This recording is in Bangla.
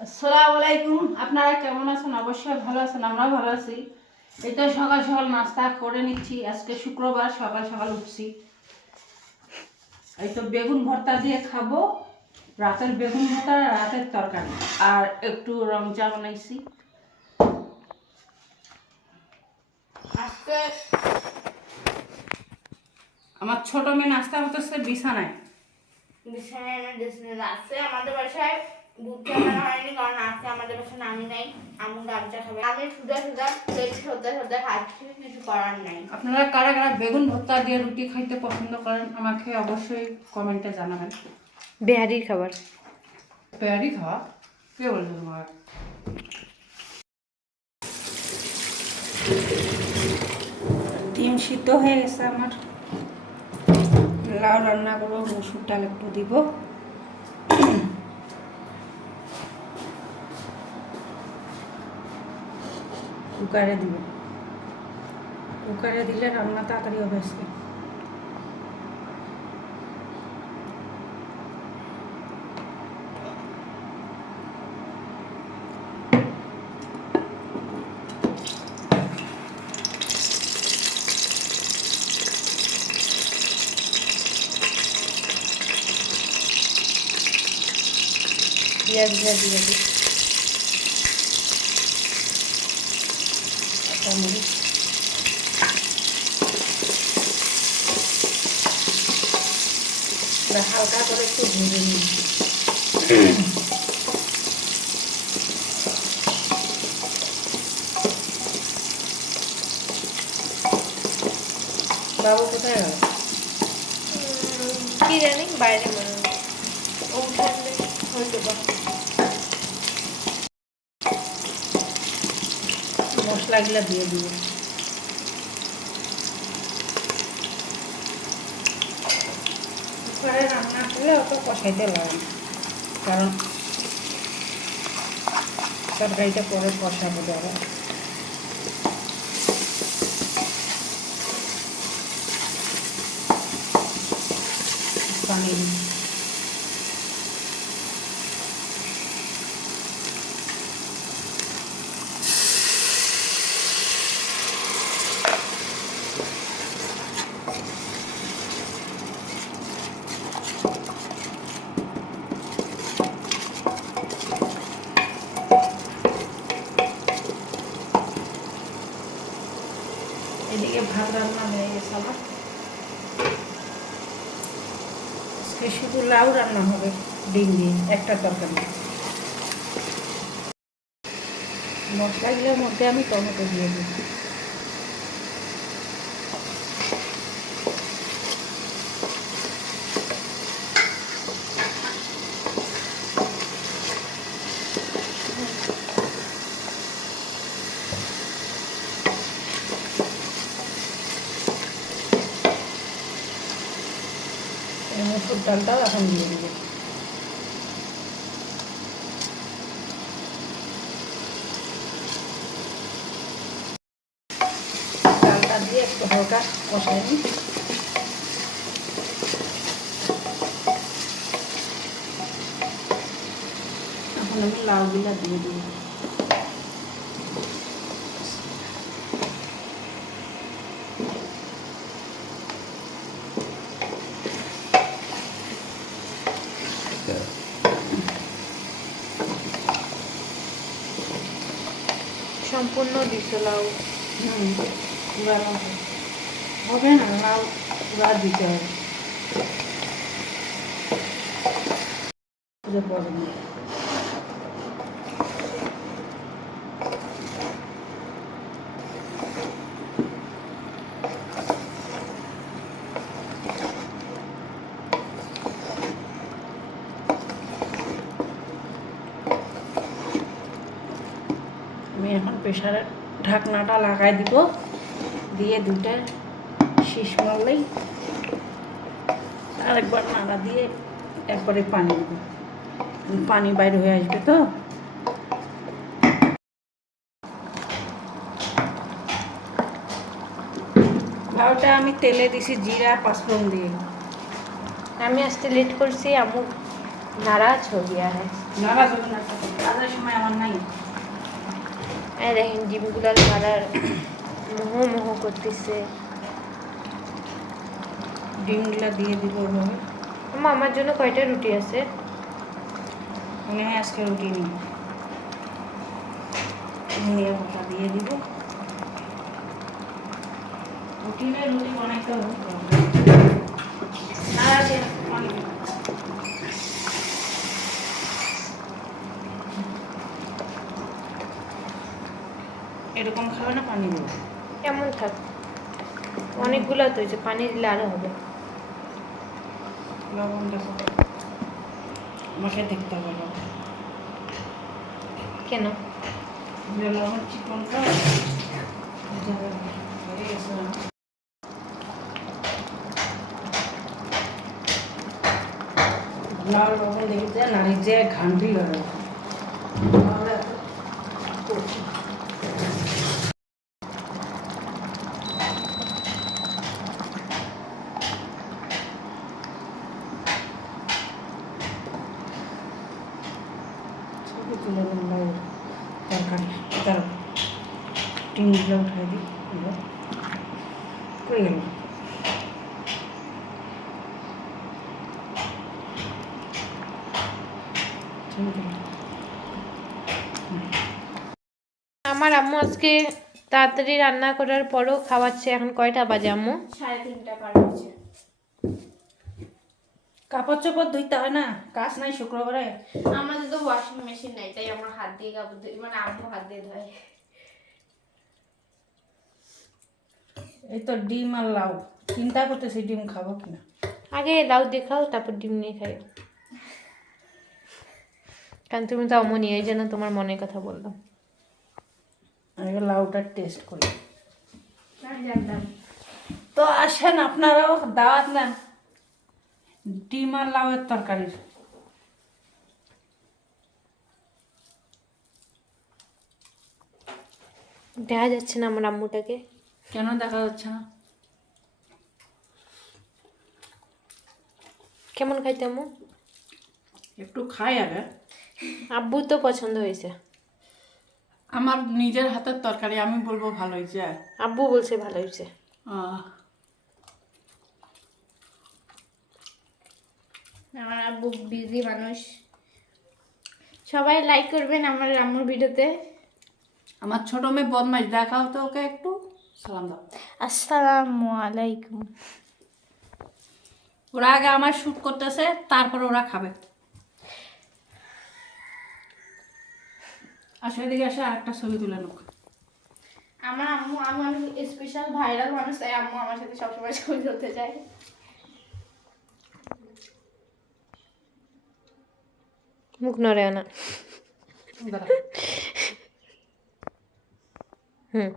আসসালামু আলাইকুম। আপনারা কেমন আছেন? অবশ্যই ভালো আছেন আমরা ভালো আছি। তো সকাল সকাল নাস্তা করে নিচ্ছি। আজকে শুক্রবার সকাল সকাল উঠছি। এই তো বেগুন ভর্তা দিয়ে খাব। রাতের বেগুন ভর্তা, রাতের তরকারি। আর একটু রমজা বানাইছি। আজকে আমার ছোট মেয়ে নাস্তা করতেছে বিছানায়। বিছানায় রাত্রে আমাদের বাসায়। দুধ চা বানা হয়নি কারণ আজকে আমাদের নামি নাই আমু ডাল চা খাবে। আমি সুদা সুদা প্লেট সদ্যা সদ্যা খাচ্ছি কিছু করার নাই। আপনারা কারা কারা বেগুন ভর্তা দিয়ে রুটি খাইতে পছন্দ করেন আমাকে অবশ্যই কমেন্টে জানাবেন। বেহারির খাবার। পেয়ারি খাওয়া? কে বলছে তোমার? ডিম সিদ্ধ হয়ে গেছে আমার। লাউ রান্না করব মসুর ডাল একটু দিব। কুকারে দিব। কুকারে দিলে রান্না তাড়াতাড়ি হবে আজকে। পেঁয়াজ দিয়ে দিয়ে এবার হালকা করে একটু ভেজে নিই। বাবু কোথায় গেল? কি জানি, বাইরে মনে হয়। হয়তো বা। মশলাগুলো দিয়ে দিব। কুকারে রান্না করলে অত কষাইতে লাগে কারণ তরকারিটা পরে কষাবো যাবে পানি দিই। এদিকে ভাত রান্না হয়ে গেছে আমার আজকে শুধু লাউ রান্না হবে, ডিম দিয়ে, একটা তরকারি। মশলাগুলোর মধ্যে আমি টমেটো দিয়ে দিই এই মুসুর ডালটাও এখন দিয়ে দিব। ডালটা দিয়ে একটু হালকা কষাই নিই। এখন আমি লাউগুলা দিয়ে দিই সম্পূর্ণ দিছে লাউ হবে। না লাউ পুরা দিতে হবে। আমি এখন প্রেশারে ঢাকনাটা লাগাই দিব। দিয়ে দুটা শীষ মারলেই আরেকবার নাড়া দিয়ে একবারে পানি দিব। পানি বাইরে হয়ে আসবে তো? ভাওটা আমি তেলে দিছি জিরা পাঁচফোড়ন দিয়ে। আমি আসতে লেট করছি আমুক নাড়া ছবি আরে নাড়া ছবি হবে সময় আমার নাই। দেখেন ডিমগুলার কালার মোহ মোহ করতেছে। ডিমগুলো দিয়ে দিব ওইভাবে আম্মা আমার জন্য কয়টা রুটি আছে? মনে হয় আজকে রুটি নিই। নিয়ে ওটা দিয়ে দিব। রুটি নেই রুটি বানাইতে হবে। নারাজ অনেক এরকম খাবে না পানি দেবো কেমন থাক। অনেকগুলো তো হয়েছে পানি দিলে আরও হবে। লবণ দেখো। আমাকে দেখতে হবে লবণ। কেন? লবণ চিকনটা হয়ে গেছে। না। লাল লবণ দেখেছে নারী যে ঘান্টি হবে তাহলে করছি। ছবি তুলে নিলাম তরকারি তার টিনগুলো উঠাই দিই কই গেল। আমার আম্মু আজকে তাড়াতাড়ি রান্না করার পরও খাওয়াচ্ছে। এখন কয়টা বাজে আম্মু? সাড়ে তিনটা পার হয়েছে। কাপড় চোপড় ধুইতে হয় না? কাজ নাই শুক্রবারে? আমাদের তো ওয়াশিং মেশিন নাই তাই আমার হাত দিয়ে কাপড় ধুই মানে আম্মু হাত দিয়ে ধোয়। এই তো ডিম আর লাউ। চিন্তা করতেছি ডিম খাব কিনা। আগে লাউ দেখাও তারপর ডিম নিয়ে খাই। কারণ তুমি তো অমনি এই জন্য তোমার মনের কথা বললাম। আগে লাউটা টেস্ট করি। জানতাম। তো আসেন আপনারাও দাওয়াত নেন। ডিম আর লাউয়ের তরকারির দেখা যাচ্ছে না আমার আম্মুটাকে। কেন দেখা যাচ্ছে না? কেমন খাইতে আম্মু? একটু খাই আগে। আব্বু তো পছন্দ হয়েছে। আমার নিজের হাতের তরকারি আমি বলব ভালো হয়েছে আব্বু বলছে ভালো হয়েছে। আহ, আমার আব্বু বিজি মানুষ। সবাই লাইক করবেন আমার আম্মুর ভিডিওতে আমার ছোট মেয়ে বদমাইশ দেখাও তো ওকে একটু। সালাম দাও। আসসালামু আলাইকুম। ওরা আগে আমার শ্যুট করতেছে তারপর ওরা খাবে। আসো এদিকে আসে আরেকটা ছবি তুলে নোক আমার আম্মু আমি অনেক স্পেশাল ভাইরাল মানুষ তাই আম্মু আমার সাথে সবসময় ছবি তুলতে চায় মুখ নড়েও না। হুম।